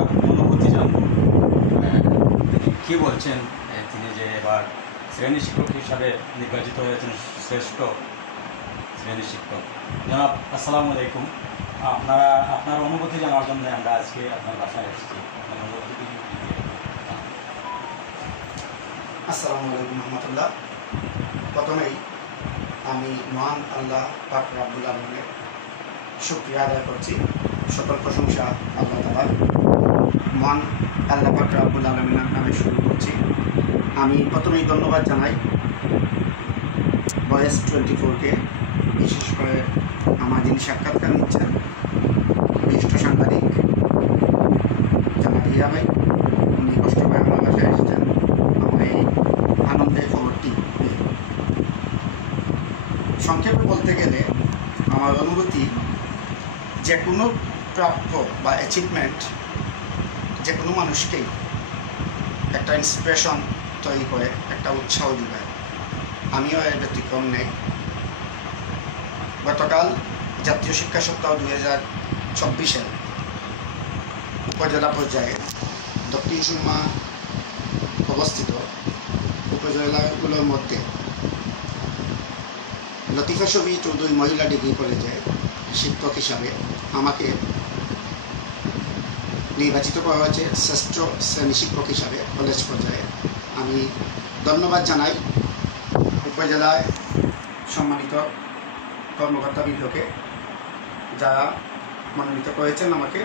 আপনার অনুভূতি জানব। কী বলছেন তিনি যে এবার শ্রেণী শিক্ষক হিসাবে নির্বাচিত হয়েছেন শ্রেষ্ঠ শ্রেণী শিক্ষক। জনাব আসসালামু আলাইকুম, আপনার অনুভূতি জানার জন্য আমরা আজকে আপনার বাসায় এসেছি। আপনার অনুভূতি। আসসালামু আলাইকুম রহমতুল্লাহ। প্রথমেই আমি মহান আল্লাহ পাক রব্বুল আলামিনের শুকরিয়া আদায় করছি। সকল প্রশংসা আল্লাহ তাআলার। মহান আল্লাহ পাক রব্বুল আলামিনের নামে শুরু করছি। আমি প্রথমেই ধন্যবাদ জানাই ভয়েস 24-কে, বিশেষ করে আমার যিনি সাক্ষাৎকার নিচ্ছেন বিশিষ্ট সাংবাদিক জানাতে ভাই, উনি কষ্ট করে আমার বাসায় এসেছেন আমার এই আনন্দের খবরটি। সংক্ষেপে বলতে গেলে আমার অনুভূতি, যে কোনো প্রাপ্য বা অ্যাচিভমেন্ট যে কোনো মানুষকেই একটা ইন্সপিরেশন তৈরি করে, একটা উৎসাহ যোগায়। আমিও এর ব্যতিক্রম নেই। গতকাল জাতীয় শিক্ষা সপ্তাহ 2024-এর উপজেলা পর্যায়ে দক্ষিণ সুরমা অবস্থিত উপজেলাগুলোর মধ্যে লতিফা শফি চৌধুরী মহিলা ডিগ্রি কলেজে শিক্ষক হিসাবে আমাকে নির্বাচিত করা হয়েছে শ্রেষ্ঠ শ্রেণী শিক্ষক হিসাবে কলেজ পর্যায়ে। আমি ধন্যবাদ জানাই উপজেলায় সম্মানিত কর্মকর্তাবৃন্দকে যারা মনোনীত করেছেন আমাকে।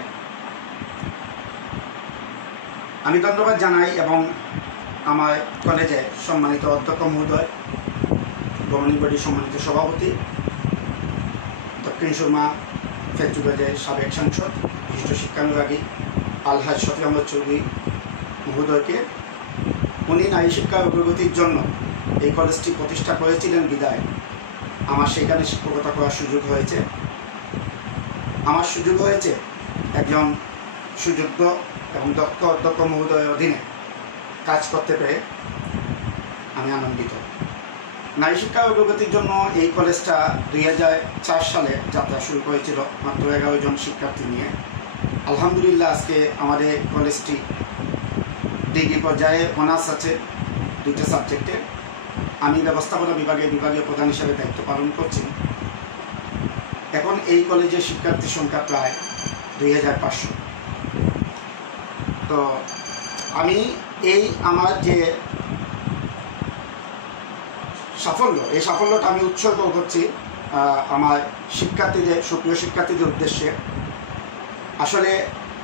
আমি ধন্যবাদ জানাই এবং আমার কলেজে সম্মানিত অধ্যক্ষ মহোদয়, গভর্নিং বডির সম্মানিত সভাপতি, দক্ষিণ সুরমা ফেঞ্চুগঞ্জের সাবেক সাংসদ, বিশিষ্ট শিক্ষানুরাগী আলহাজ শফি আহমদ চৌধুরী মহোদয়কে। উনি নারী শিক্ষার অগ্রগতির জন্য এই কলেজটি প্রতিষ্ঠা করেছিলেন বিদায় আমার সেখানে শিক্ষকতা করার সুযোগ হয়েছে। আমার সুযোগ হয়েছে একজন সুযোগ্য এবং দক্ষ অধ্যক্ষ মহোদয়ের অধীনে কাজ করতে পেরে আমি আনন্দিত। নারী শিক্ষার অগ্রগতির জন্য এই কলেজটা 2004 সালে যাত্রা শুরু করেছিল মাত্র 11 জন শিক্ষার্থী নিয়ে। আলহামদুলিল্লাহ আজকে আমাদের কলেজটি ডিগ্রি পর্যায়ে অনার্স আছে 2টা সাবজেক্টে। আমি ব্যবস্থাপনা বিভাগীয় প্রধান হিসেবে দায়িত্ব পালন করছি। এখন এই কলেজের শিক্ষার্থীর সংখ্যা প্রায় 2500। তো আমি এই আমার যে সাফল্য, এই সাফল্যটা আমি উৎসর্গ করছি আমার শিক্ষার্থীদের, সুপ্রিয় শিক্ষার্থীদের উদ্দেশ্যে। আসলে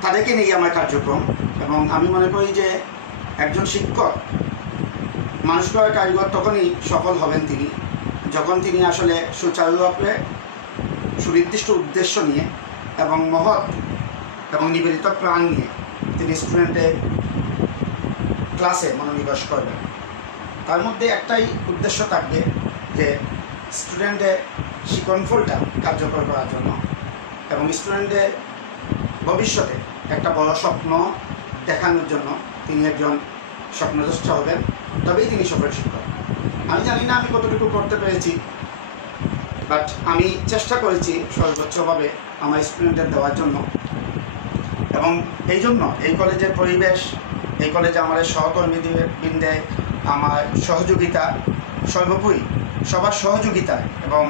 তাদেরকে নিয়ে আমার কার্যক্রম, এবং আমি মনে করি যে একজন শিক্ষক মানুষ করার কারিগর তখনই সফল হবেন তিনি যখন তিনি আসলে সুচারুরূপে সুনির্দিষ্ট উদ্দেশ্য নিয়ে এবং মহৎ এবং নিবেদিত প্রাণ নিয়ে তিনি স্টুডেন্টের ক্লাসে মনোনিবেশ করবেন। তার মধ্যে একটাই উদ্দেশ্য থাকবে যে স্টুডেন্টের শিক্ষণফলটা কার্যকর করার জন্য এবং স্টুডেন্টের ভবিষ্যতে একটা বড় স্বপ্ন দেখানোর জন্য তিনি একজন স্বপ্নদ্রষ্টা হবেন, তবেই তিনি সফল শিক্ষক। আমি জানি না আমি কতটুকু করতে পেরেছি, বাট আমি চেষ্টা করেছি সর্বোচ্চভাবে আমার স্টুডেন্টদের দেওয়ার জন্য। এবং এই জন্য এই কলেজের পরিবেশ, এই কলেজে আমাদের সহকর্মীবৃন্দে আমার সহযোগিতা, সর্বোপরি সবার সহযোগিতায় এবং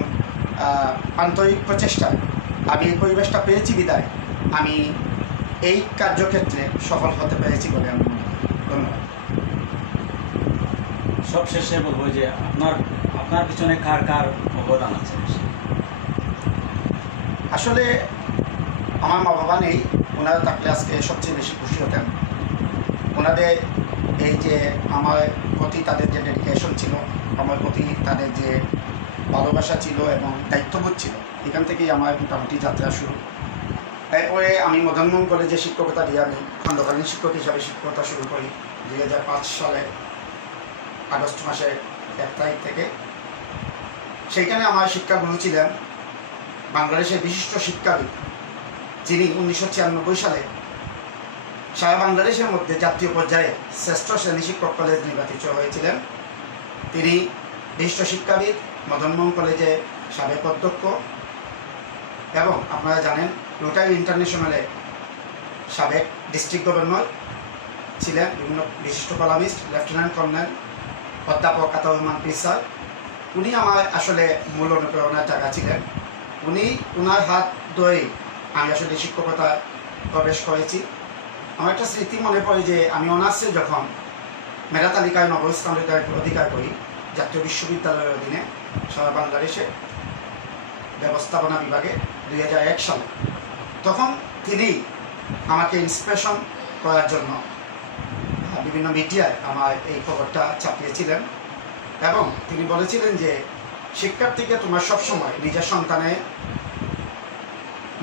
আন্তরিক প্রচেষ্টায় আমি এই পরিবেশটা পেয়েছি বিদায় আমি এই কার্যক্ষেত্রে সফল হতে পেরেছি বলে আমি মনে করি। ধন্যবাদ। সব শেষে বলবো যে আপনার পিছনে কার অবদান আছে? আসলে আমার মা বাবা নেই, ওনারা থাকলে আজকে সবচেয়ে বেশি খুশি হতেন। ওনাদের এই যে আমার প্রতি তাদের যে ডেডিকেশন ছিল, আমার প্রতি তাদের যে ভালোবাসা ছিল এবং দায়িত্ববোধ ছিল, এখান থেকেই আমার মোটামুটি যাত্রা শুরু। এরপরে আমি মদনমোহন কলেজে শিক্ষকতা দিয়ে আমি খণ্ডকালীন শিক্ষক হিসাবে শিক্ষকতা শুরু করি 2005 সালে আগস্ট মাসের 1 তারিখ থেকে। সেইখানে আমার শিক্ষাগুরু ছিলেন বাংলাদেশের বিশিষ্ট শিক্ষাবিদ, যিনি 1996 সালে সারা বাংলাদেশের মধ্যে জাতীয় পর্যায়ে শ্রেষ্ঠ শ্রেণী শিক্ষক কলেজ নির্বাচিত হয়েছিলেন। তিনি বিশিষ্ট শিক্ষাবিদ, মদনমোহন কলেজে সাবেক অধ্যক্ষ এবং আপনারা জানেন রোটারি ইন্টারন্যাশনালে সাবেক ডিস্ট্রিক্ট গভর্নর ছিলেন, বিভিন্ন বিশিষ্ট কলামিস্ট, লেফটেন্যান্ট কর্নেল অধ্যাপক আতাউর রহমান পীর স্যার। উনি আমার আসলে মূল অনুপ্রেরণার জায়গা ছিলেন। উনার হাত ধরেই আমি আসলে শিক্ষকতায় প্রবেশ করেছি। আমার একটা স্মৃতি মনে পড়ে যে আমি অনার্সে যখন মেধা তালিকায় নবস্থান অধিকার করি জাতীয় বিশ্ববিদ্যালয়ের অধীনে সারা বাংলাদেশে ব্যবস্থাপনা বিভাগে 2001 সালে, তখন তিনি আমাকে ইন্সপিরেশন করার জন্য বিভিন্ন মিডিয়ায় আমার এই খবরটা ছাপিয়েছিলেন এবং তিনি বলেছিলেন যে শিক্ষার্থীকে তোমার সবসময় নিজের সন্তানের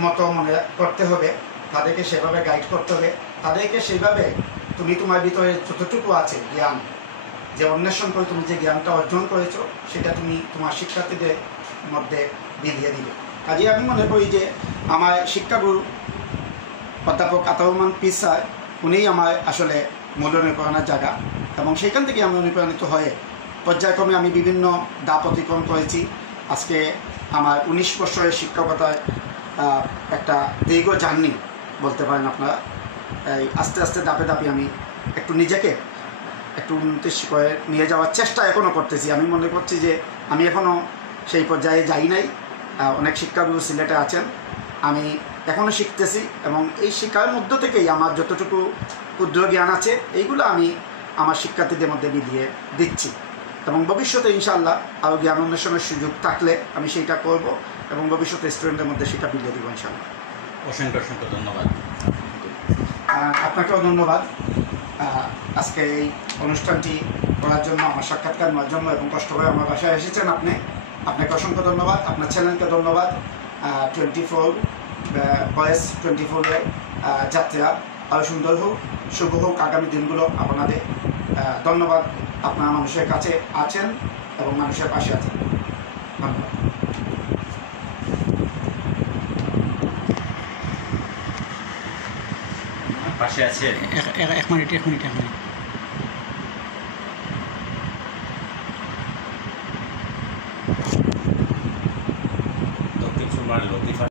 মতো মনে করতে হবে, তাদেরকে সেভাবে গাইড করতে হবে, তাদেরকে সেইভাবে তুমি তোমার ভিতরে যতটুকু আছে জ্ঞান, যে অন্বেষণ করে তুমি যে জ্ঞানটা অর্জন করেছো সেটা তুমি তোমার শিক্ষার্থীদের মধ্যে বিলিয়ে দিবে। কাজে আমি মনে করি যে আমার শিক্ষাগুরু অধ্যাপক আতাউর রহমান পীর স্যার উনিই আমার আসলে মূল অনুপ্রেরণার জায়গা এবং সেখান থেকে আমি অনুপ্রাণিত হয়ে পর্যায়ক্রমে আমি বিভিন্ন ধাপ অতিক্রম করেছি। আজকে আমার 19 বছরের শিক্ষকতায় একটা দীর্ঘ জার্নি বলতে পারেন আপনারা। এই আস্তে আস্তে ধাপে ধাপে আমি একটু নিজেকে একটু উন্নতি করে নিয়ে যাওয়ার চেষ্টা এখনও করতেছি। আমি মনে করছি যে আমি এখনও সেই পর্যায়ে যাই নাই। অনেক শিক্ষাগুরু সিলেটে আছেন, আমি এখনও শিখতেছি এবং এই শিক্ষার মধ্য থেকেই আমার যতটুকু ক্ষুদ্র জ্ঞান আছে এইগুলো আমি আমার শিক্ষার্থীদের মধ্যে বিলিয়ে দিচ্ছি এবং ভবিষ্যতে ইনশাআল্লাহ আরও জ্ঞান অন্বেষণের সুযোগ থাকলে আমি সেইটা করব এবং ভবিষ্যতে স্টুডেন্টদের মধ্যে সেটা বিলিয়ে দেবো ইনশাআল্লাহ। অসংখ্য অসংখ্য ধন্যবাদ। আপনাকেও ধন্যবাদ আজকে এই অনুষ্ঠানটি করার জন্য, আমার সাক্ষাৎকার নেওয়ার জন্য এবং কষ্ট করে আমার বাসায় এসেছেন আপনি। আপনাকে অসংখ্য ধন্যবাদ। আপনার চ্যানেলকে ধন্যবাদ। 24 বয়েস 24 যাত্রা আরও সুন্দর হোক, শুভ হোক আগামী দিনগুলো আপনাদের। ধন্যবাদ। আপনারা মানুষের কাছে আছেন এবং মানুষের পাশে আছেন। ধন্যবাদ। পাশে আছে এক মিনিট দক্ষিণ সুরমার লতিফা।